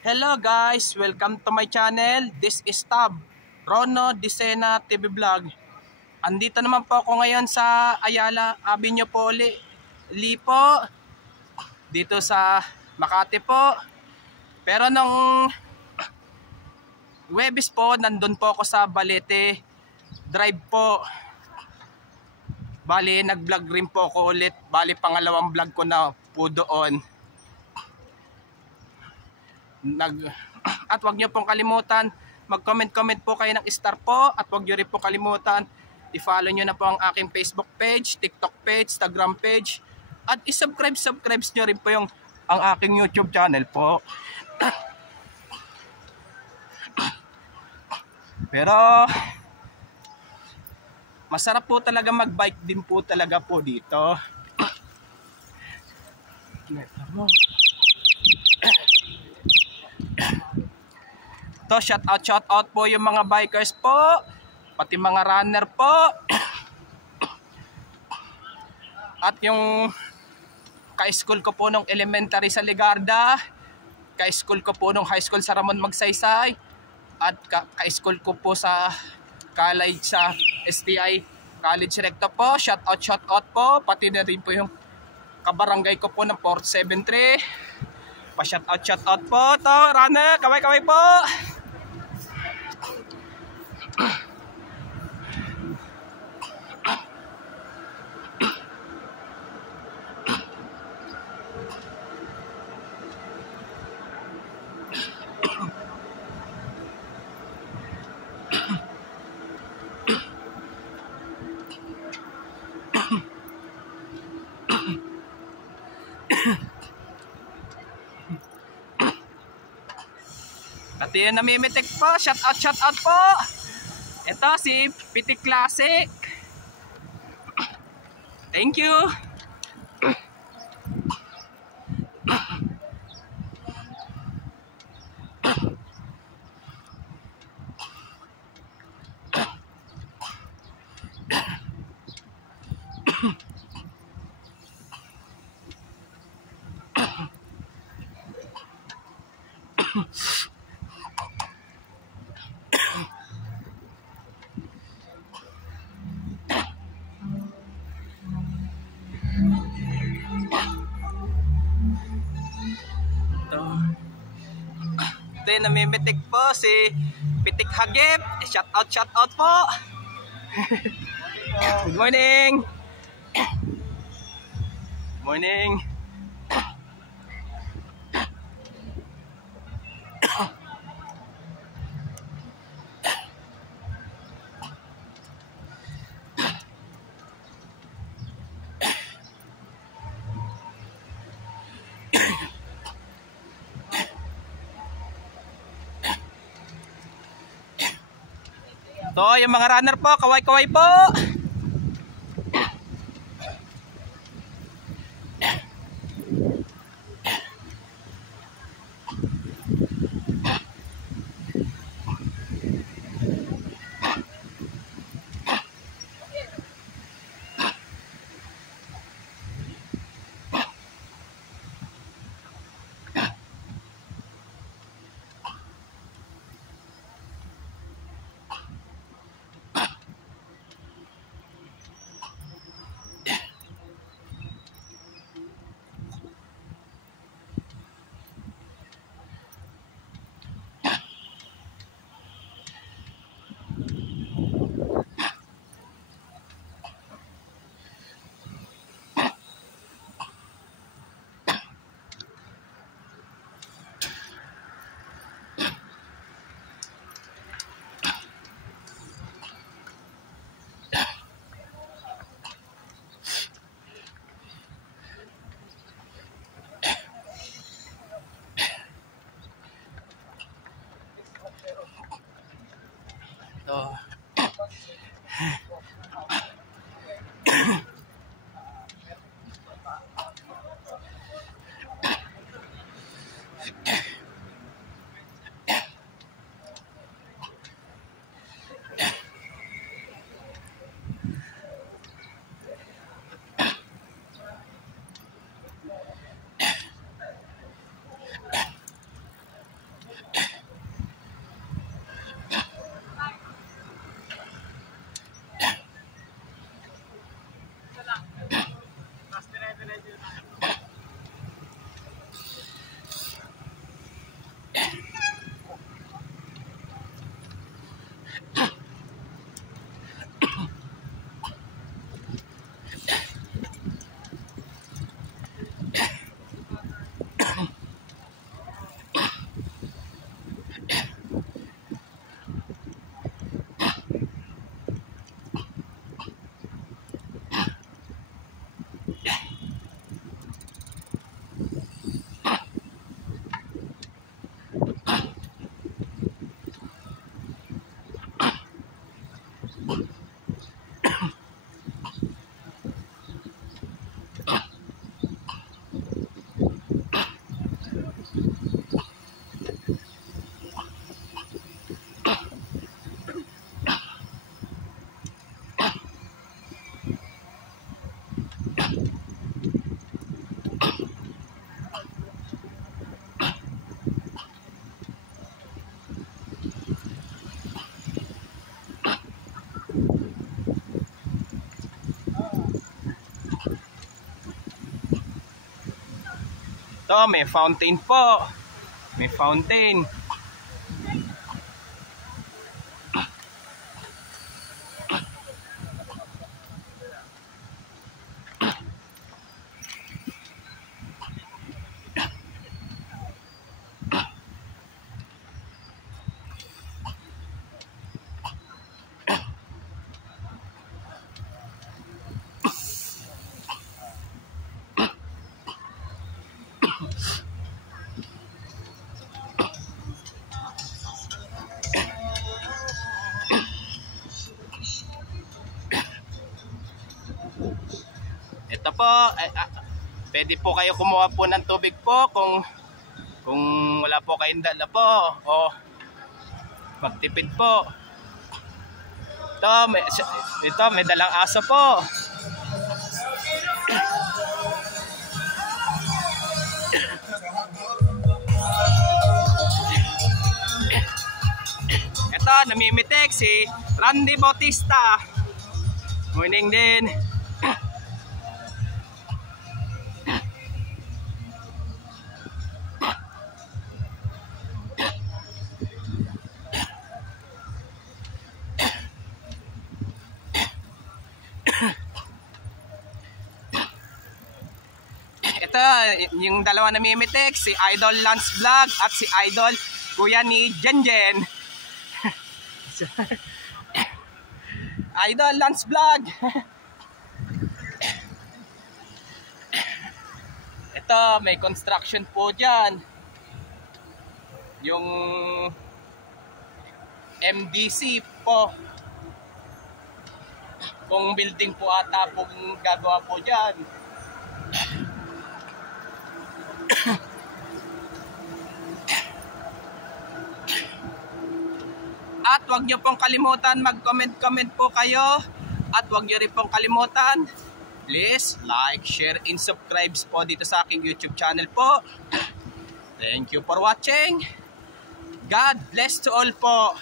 Hello guys, welcome to my channel. This is Tab, Rono Disena TV Vlog. Andito naman po ako ngayon sa Ayala Avenue po Lipo, dito sa Makati po. Pero nung Huwebes po, nandun po ako sa Balete Drive po. Bali, nag-vlog rin po ako ulit. Bali, pangalawang vlog ko na po doon. At wag nyo pong kalimutan, mag-comment po kayo ng star po. At wag nyo rin pong kalimutan, i-follow nyo na po ang aking Facebook page, TikTok page, Instagram page. At i-subscribe nyo rin po ang aking YouTube channel po. Pero masarap po talaga mag-bike din po talaga po dito. To shout out po yung mga bikers po, pati mga runner po. At yung ka-school ko po nung elementary sa Ligarda, ka-school ko po nung high school sa Ramon Magsaysay, at ka-school ko po sa college sa STI College Recto po. Shout out po, pati na rin po yung kabarangay ko po ng 473. Pa-shout out po. To runner, kaway po. At yun, namimitik po. Shout out po. Ito si Pitik Classic. Thank you. Ito yung namimitik po si Pitik Hagip. Shout out po. Good morning. Morning. So, yung mga runner po, kaway po. Ito. Ito, may fountain po. May fountain. Ito po, pwede po kayo kumuha po ng tubig po kung wala po kayong dala po o magtipid po. Ito may dalang aso po. Ito, namimitik si Randy Bautista. Morning din. Ito, yung dalawa namimitik, si Idol Lance Vlog at si Idol Kuya ni Jenjen. Idol Lance Vlog. Ito, may construction po dyan. Yung MDC po. Kung building po ata pong gagawa po dyan. At huwag nyo pong kalimutan mag-comment po kayo. At huwag nyo rin pong kalimutan, please like, share, and subscribe po dito sa aking YouTube channel po. Thank you for watching. God bless to all po.